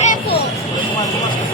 এই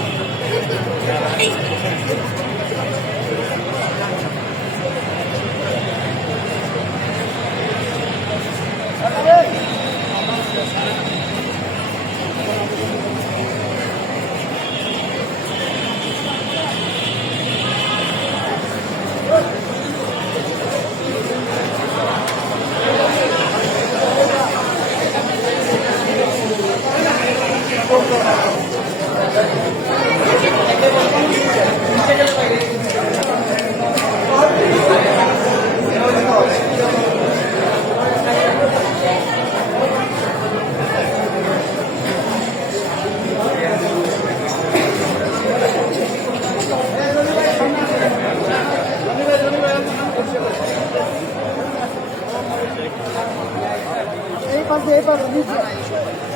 fazer barulho.